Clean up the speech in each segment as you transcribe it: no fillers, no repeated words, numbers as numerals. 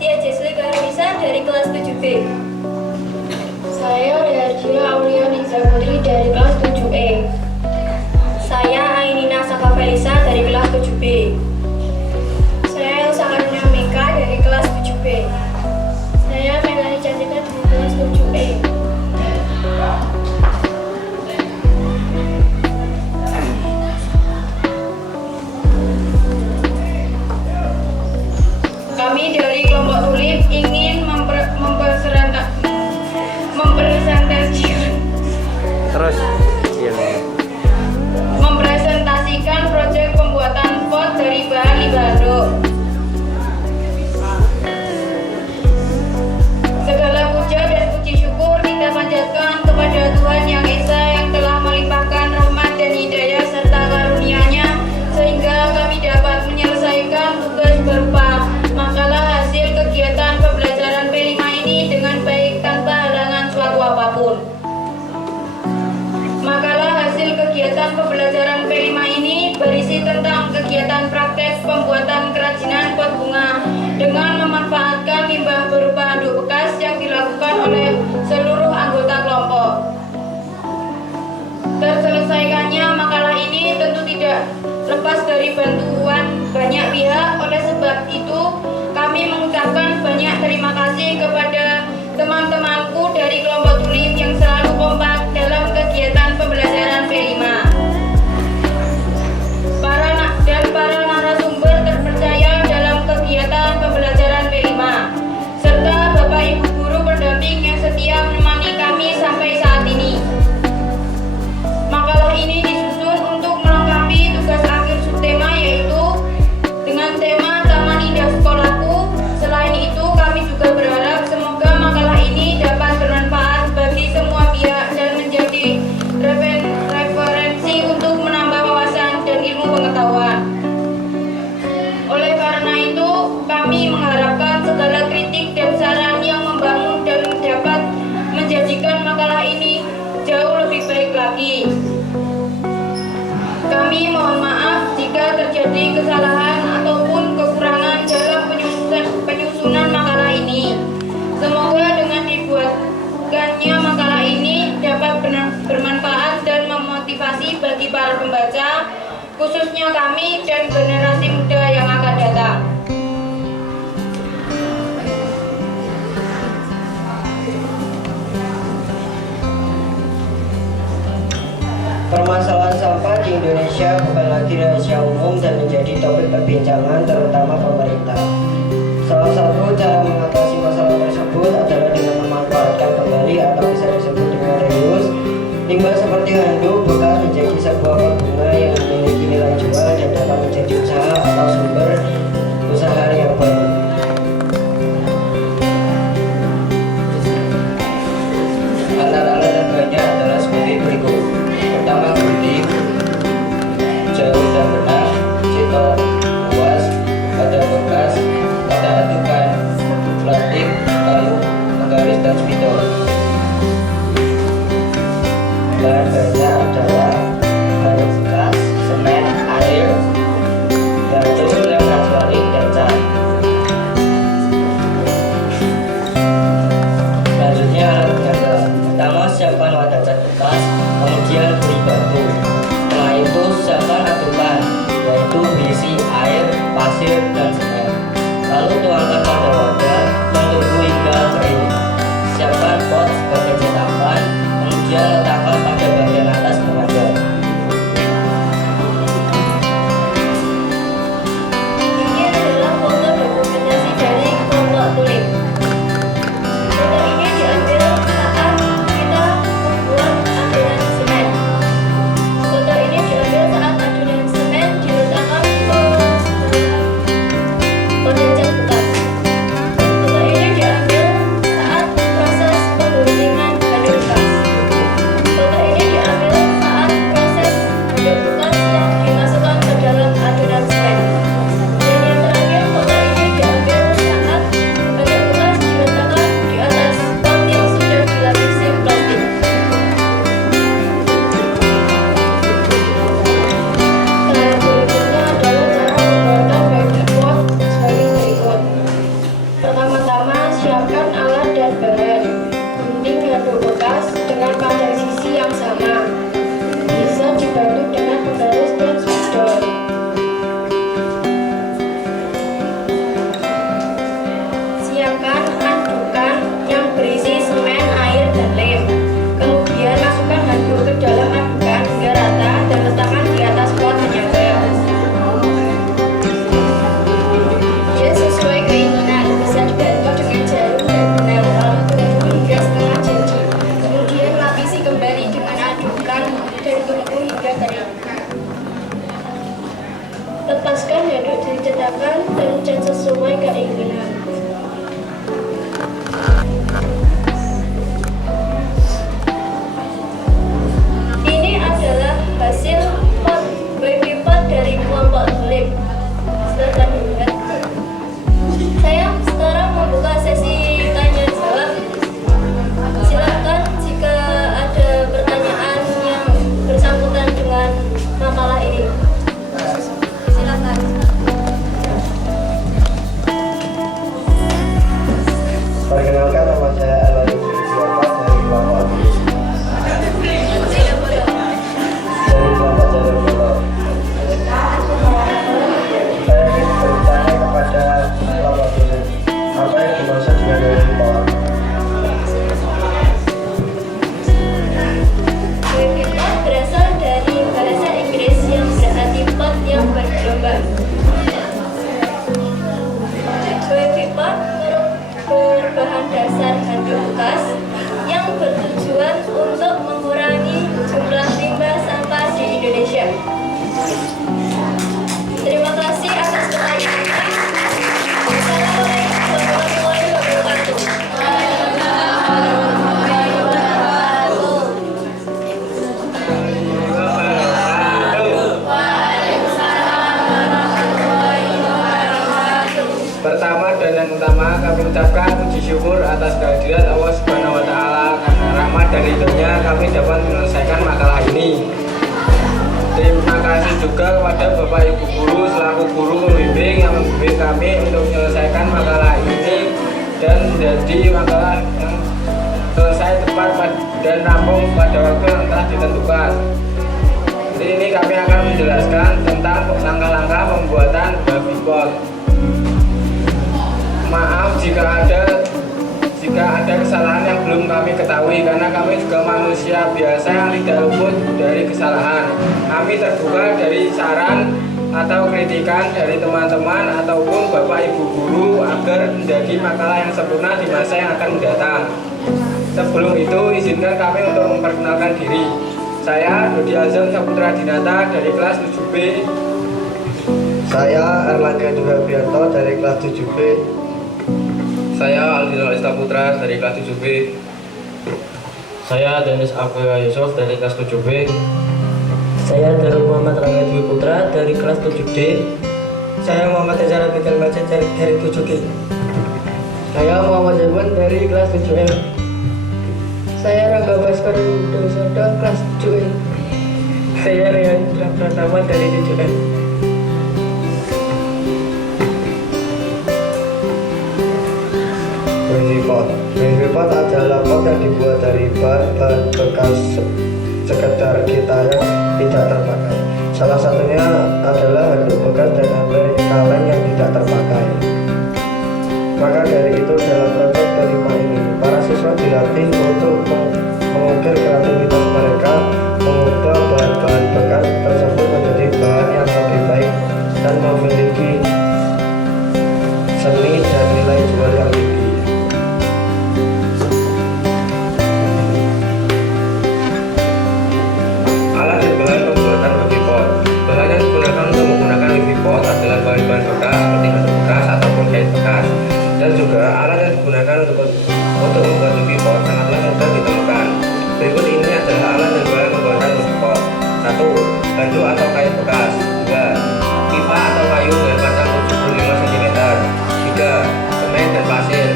Setia Jesli Karunisa dari kelas 7B. Saya Reharjila Aulia Niza Putri dari kelas 7E. Saya Ainina Saka Felisa dari kelas 7B. Saya Elsa Karina Mika dari kelas 7B. Saya Melani Cantika dari kelas 7E. Kami dari kelompok Tulip ingin mempresentasikan proyek pembuatan pot dari bahan limbah handuk. Segala puja dan puji syukur kita panjatkan kepada Tuhan Yang Esa yang telah melimpahkan rahmat dan hidayah serta karunia-Nya sehingga kami dapat menyelesaikan tugas berupa makalah hasil kegiatan pembelajaran P5 ini dengan baik tanpa halangan suatu apapun. Makalah hasil kegiatan pembelajaran P5 ini berisi tentang kegiatan praktek pembuatan kerajinan pot bunga dengan memanfaatkan limbah berupa handuk bekas yang dilakukan oleh seluruh anggota kelompok. Terselesaikannya makalah ini tentu tidak lepas dari bantuan banyak pihak. Oleh sebab itu, kami mengucapkan banyak terima kasih kepada teman-temanku dari kelompok Tulip yang selalu kompak dalam kegiatan pembelajaran P5. Para narasumber terpercaya dalam kegiatan pembelajaran P5, serta Bapak Ibu guru pendamping yang setia menemani kami sampai saat ini. Makalah ini disusun untuk melengkapi tugas akhir subtema yaitu dengan tema Taman Indah Sekolahku. Selain itu, kami juga berharap semoga makalah ini dapat bermanfaat bagi semua pihak dan menjadi referensi untuk menambah wawasan dan ilmu pengetahuan. Oleh karena itu, kami mengharapkan segala kritik dan saran yang membangun dan dapat menjadikan makalah ini jauh lebih baik lagi. Kami mohon maaf jika terjadi kesalahan ataupun kekurangan dalam penyusunan makalah ini. Semoga dengan dibuatkannya makalah ini dapat bermanfaat dan memotivasi bagi para pembaca, khususnya kami dan generasi muda yang akan datang. Permasalahan sampah di Indonesia bukan lagi rahasia umum dan menjadi topik perbincangan terutama pemerintah. Salah satu cara mengatasi masalah tersebut adalah dengan memanfaatkan kembali atau bisa disebut dengan reuse limbah seperti handuk bekas menjadi sebuah pot bunga yang memiliki nilai jual dan dapat menjadi usaha atau sumber usaha yang baru. Antara lembaga adalah sebagai berikut. Pertama, gunting, jarum dan benang, cetok, kuas, Pertama-tama siapkan alat dan bahan. Gunting handuk bekas dengan panjang sisi yang sama. Bisa dibantu dengan penggaris dan spidol. Siapkan andukan yang berisi semen, air, dan lem. Kemudian masukkan handuk ke dalam andukan hingga rata dan letakkan di atas pot penyangga. Dia sesuai keinginan, bisa dibantu dengan jarum dan benang lalu tunggu hingga setengah jadi. Kemudian lapisi kembali dengan andukan dan tunggu hingga kering. Lepaskan handuk dari cetakan dan cat sesuai keinginan. Ini adalah hasil pot baby pot dari kelompok Lip. Silakan dilihat. Saya sekarang membuka sesi tanya jawab. Silakan jika ada pertanyaan yang bersangkutan dengan makalah ini. Silakan. Perkenalkan, nama saya Alari Siapa dari kelompok Jalur Polo. Saya ingin bertanya kepada kelompok ini, apa yang dimaksud dengan Jalur Polo? Baby pot berasal dari bahasa Inggris yang berarti pot yang bergelombang. Baby pot berbahan dasar handuk bekas yang bertujuan untuk mengurangi jumlah limbah sampah di Indonesia. Terima kasih atas pertanyaannya. Assalamualaikum warahmatullahi wabarakatuh. Pertama dan yang utama kami ucapkan puji syukur atas kehadiran Allah Subhanahu wa Ta'ala, karena rahmat dan ridhonya kami dapat menyelesaikan makalah ini. Terima kasih juga kepada Bapak Ibu Guru selaku guru pembimbing yang membimbing kami untuk menyelesaikan makalah ini dan menjadi makalah yang selesai tepat dan rampung pada waktu yang telah ditentukan. Di ini kami akan menjelaskan tentang langkah-langkah pembuatan baby pot. Maaf jika ada kesalahan yang belum kami ketahui, karena kami juga manusia biasa yang tidak luput dari kesalahan. Kami terbuka dari saran atau kritikan dari teman-teman ataupun Bapak Ibu Guru agar menjadi makalah yang sempurna di masa yang akan mendatang. Sebelum itu, izinkan kami untuk memperkenalkan diri. Saya Dodi Azam Saputra Dinata dari kelas 7B. Saya Erlangga Durabianto dari kelas 7B. Saya Aldino Istaputra dari kelas 7B. Saya Denis Abdullah Yusuf dari kelas 7B. Saya Darul Muhammad Rangga Dwi Putra dari kelas 7D. Saya Muhammad Azhar Abidal Majid dari 7G. Saya Muhammad Zaban dari kelas 7M. Saya Rangga Baskar Widosodo kelas 7E. Saya Rian Pratama dari 7M. Baby pot adalah pot yang dibuat dari bahan bekas sekedar kita yang tidak terpakai. Salah satunya adalah handuk bekas dan ember kaleng yang tidak terpakai. Maka dari itu dalam proyek kelima ini, para siswa dilatih untuk mengukir kreativitas mereka, mengubah bahan-bahan bekas tersebut menjadi bahan yang lebih baik dan memiliki seni dan nilai jual yang tinggi. Pot adalah bahan-bahan bekas seperti handuk bekas ataupun kain bekas, dan juga alat yang digunakan untuk membuat baby pot sangatlah mudah ditemukan. Berikut ini adalah alat dan bahan pembuatan baby pot. 1. Handuk atau kain bekas. 2. Pipa atau kayu dengan panjang 75 cm. 3. Semen dan pasir.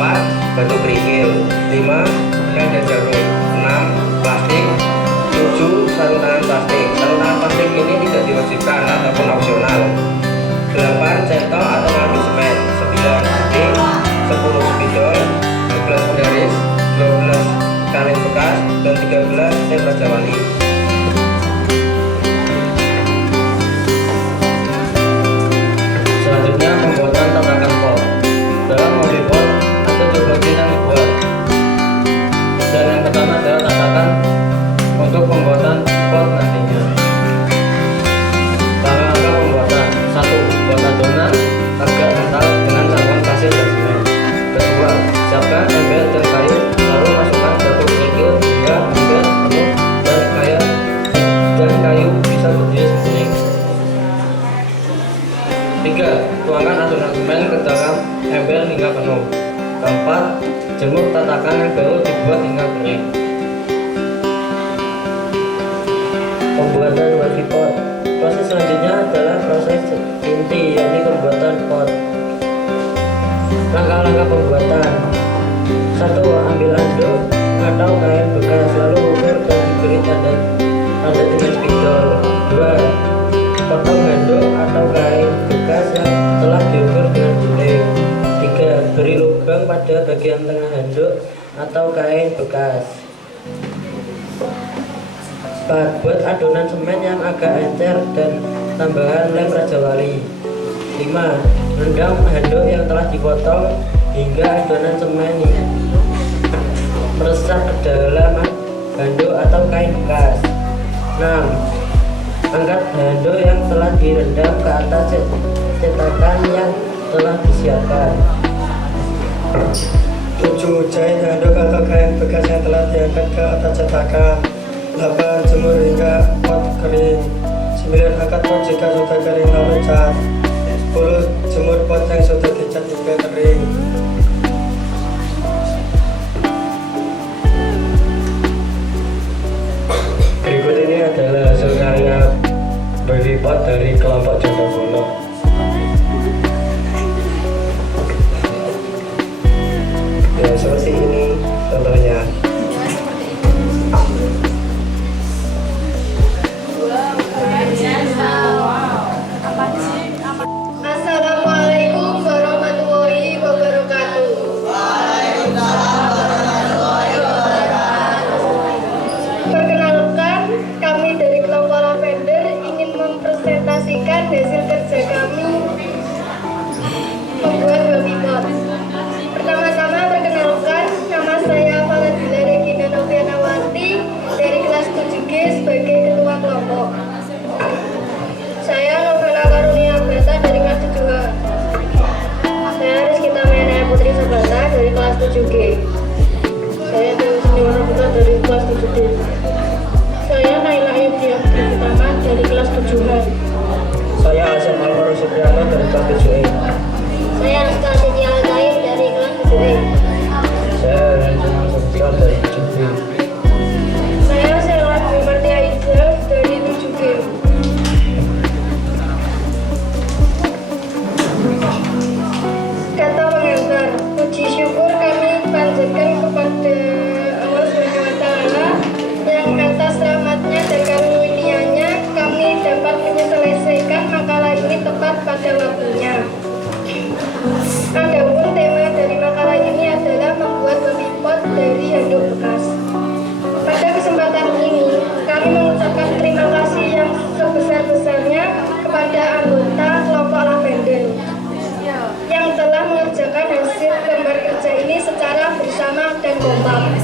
4. Batu kerikil. 5. Ikan dan jarum. 6. Plastik. 7. Sarung tangan plastik. Sarung tangan plastik ini tidak diwajibkan ataupun opsional. 8. Centong atau madu semen. 9. Gunting. 10. Keempat, jemur tatakan yang baru dibuat hingga kering. Pembuatan wafil pot. Proses selanjutnya adalah proses inti, yakni pembuatan pot. Langkah-langkah pembuatan: 1. Ambil handuk atau kain bekas, lalu ukur dan diberi tanda dengan spidol. 2. Potong handuk atau kain bekas yang telah diukur dengan gunting. 3. Beri lubang pada bagian tengah handuk atau kain bekas. 4. Buat adonan semen yang agak encer dan tambahan lem Raja Wali. 5. Rendam handuk yang telah dipotong hingga adonan semen meresap ke dalam handuk atau kain bekas. 6. Angkat handuk yang telah direndam ke atas cetakan yang telah disiapkan. 7. Jahit handuk atau kain bekas yang telah diangkat ke atas cetakan. 8. Jemur hingga pot kering. 9. Angkat pot jika sudah kering lalu cat. 10. Jemur pot yang sudah dicat hingga kering. Berikut ini adalah hasil karya wafil pot dari kelompok Jondowono. Ya, seperti ini contohnya. Assalamualaikum warahmatullahi wabarakatuh. Perkenalkan, kami dari kelompok Lavender ingin mempresentasikan hasil kerja kami membuat wafil pot. Pertama-tama perkenalkan, nama saya Faladila Regina Novianawati dari kelas 7G sebagai ketua kelompok. Saya Novela Karunia Bata dari kelas 7H. Saya Rizkita Mena Putri Sabata dari kelas 7G. Saya Dewi Senior Putra dari kelas 7D. Saya Naila Yudhian Pertama dari kelas 7H. Saya Asep Alvaro Supriyanto dari kelas 7E. Saya Rizka Siti Al-Zain dari kelas 7E. Saya Ranjana Septio dari 7B. Saya Sheila Dwi Martia Ijal dari 7G. Kata pengantar, puji syukur kami panjatkan kepada Allah SWT yang atas rahmatnya dan karunia-Nya kami dapat menyelesaikan makalah ini tepat pada waktunya. Adapun tema dari makalah ini adalah membuat wafil pot dari handuk bekas. Pada kesempatan ini, kami mengucapkan terima kasih yang sebesar-besarnya kepada anggota kelompok Lavender yang telah mengerjakan hasil gambar kerja ini secara bersama dan kompak.